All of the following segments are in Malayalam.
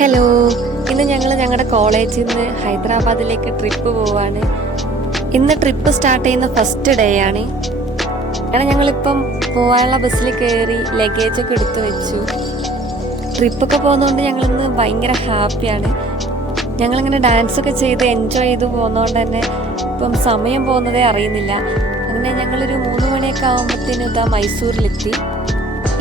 ഹലോ, ഇന്ന് ഞങ്ങൾ ഞങ്ങളുടെ കോളേജിൽ നിന്ന് ഹൈദരാബാദിലേക്ക് ട്രിപ്പ് പോവാണ്. ഇന്ന് ട്രിപ്പ് സ്റ്റാർട്ട് ചെയ്യുന്ന ഫസ്റ്റ് ഡേ ആണ്. അങ്ങനെ ഞങ്ങളിപ്പം പോകാനുള്ള ബസ്സിൽ കയറി ലഗേജൊക്കെ എടുത്തു വെച്ചു. ട്രിപ്പൊക്കെ പോകുന്നതുകൊണ്ട് ഞങ്ങളിന്ന് ഭയങ്കര ഹാപ്പിയാണ്. ഞങ്ങളിങ്ങനെ ഡാൻസൊക്കെ ചെയ്ത് എൻജോയ് ചെയ്ത് പോകുന്നതുകൊണ്ട് തന്നെ ഇപ്പം സമയം പോകുന്നതേ അറിയുന്നില്ല. അങ്ങനെ ഞങ്ങളൊരു 3 മണിയൊക്കെ ആകുമ്പോഴത്തേനും ഇതാ മൈസൂരിലെത്തി.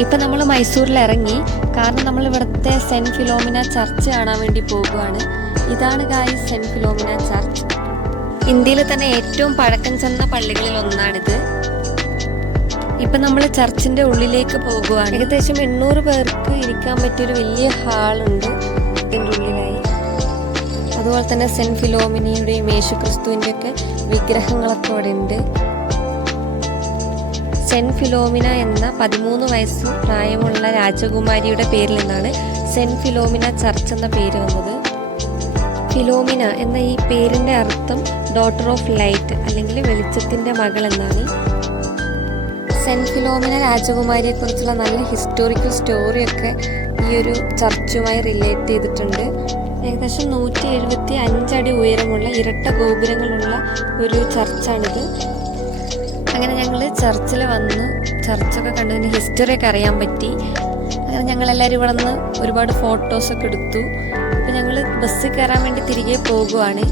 ഇപ്പം നമ്മൾ മൈസൂരിൽ ഇറങ്ങി. കാരണം നമ്മൾ ഇവിടുത്തെ സെൻറ്റ് ഫിലോമിന ചർച്ച് കാണാൻ വേണ്ടി പോകുകയാണ്. ഇതാണ് ഗായ്സ് സെൻറ്റ് ഫിലോമിന ചർച്ച്. ഇന്ത്യയിൽ തന്നെ ഏറ്റവും പഴക്കം ചെന്ന പള്ളികളിൽ ഒന്നാണിത്. ഇപ്പം നമ്മൾ ചർച്ചിൻ്റെ ഉള്ളിലേക്ക് പോകുകയാണ്. ഏകദേശം 800 പേർക്ക് ഇരിക്കാൻ പറ്റിയൊരു വലിയ ഹാളുണ്ട് ഇതിൻ്റെ ഉള്ളിലായി. അതുപോലെ തന്നെ സെൻറ്റ് ഫിലോമിനയുടെയും യേശുക്രിസ്തുവിൻ്റെ ഒക്കെ വിഗ്രഹങ്ങളൊക്കെ അവിടെ ഉണ്ട്. സെൻറ്റ് ഫിലോമിന എന്ന 13 വയസ്സ് പ്രായമുള്ള രാജകുമാരിയുടെ പേരിൽ നിന്നാണ് സെൻറ്റ് ഫിലോമിന ചർച്ച് എന്ന പേര് വന്നത്. ഫിലോമിന എന്ന ഈ പേരിൻ്റെ അർത്ഥം ഡോട്ടർ ഓഫ് ലൈറ്റ് അല്ലെങ്കിൽ വെളിച്ചത്തിൻ്റെ മകൾ എന്നാണ്. സെൻറ്റ് ഫിലോമിന രാജകുമാരിയെക്കുറിച്ചുള്ള നല്ല ഹിസ്റ്റോറിക്കൽ സ്റ്റോറിയൊക്കെ ഈ ഒരു ചർച്ചുമായി റിലേറ്റ് ചെയ്തിട്ടുണ്ട്. ഏകദേശം 175 അടി ഉയരമുള്ള ഇരട്ട ഗോപുരങ്ങളുള്ള ഒരു ചർച്ചാണിത്. അങ്ങനെ ഞങ്ങൾ ചർച്ചിൽ വന്ന് ചർച്ചൊക്കെ കണ്ടതിന് ഹിസ്റ്ററിയൊക്കെ അറിയാൻ പറ്റി. അങ്ങനെ ഞങ്ങളെല്ലാവരും ഇവിടെ നിന്ന് ഒരുപാട് ഫോട്ടോസൊക്കെ എടുത്തു. അപ്പോൾ ഞങ്ങൾ ബസ്സിൽ കയറാൻ വേണ്ടി തിരികെ പോകുവാണ്.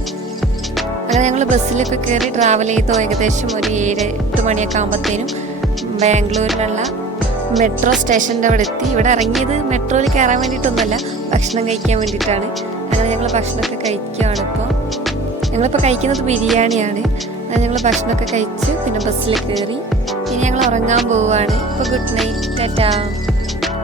അങ്ങനെ ഞങ്ങൾ ബസ്സിലൊക്കെ കയറി ട്രാവൽ ചെയ്തോ ഏകദേശം ഒരു 7-8 മണിയൊക്കെ ആകുമ്പോഴത്തേനും ബാംഗ്ലൂരിലുള്ള മെട്രോ സ്റ്റേഷൻ്റെ അവിടെ എത്തി. ഇവിടെ ഇറങ്ങിയത് മെട്രോയിൽ കയറാൻ വേണ്ടിയിട്ടൊന്നുമല്ല, ഭക്ഷണം കഴിക്കാൻ വേണ്ടിയിട്ടാണ്. അങ്ങനെ ഞങ്ങൾ ഭക്ഷണമൊക്കെ കഴിക്കുകയാണ്. ഞങ്ങളിപ്പോൾ കഴിക്കുന്നത് ബിരിയാണിയാണ്. ഞങ്ങൾ ഭക്ഷണമൊക്കെ കഴിച്ച് പിന്നെ ബസ്സിൽ കയറി. ഇനി ഞങ്ങൾ ഉറങ്ങാൻ പോവുകയാണ്. ഇപ്പോൾ ഗുഡ് നൈറ്റ്, ടാറ്റാ.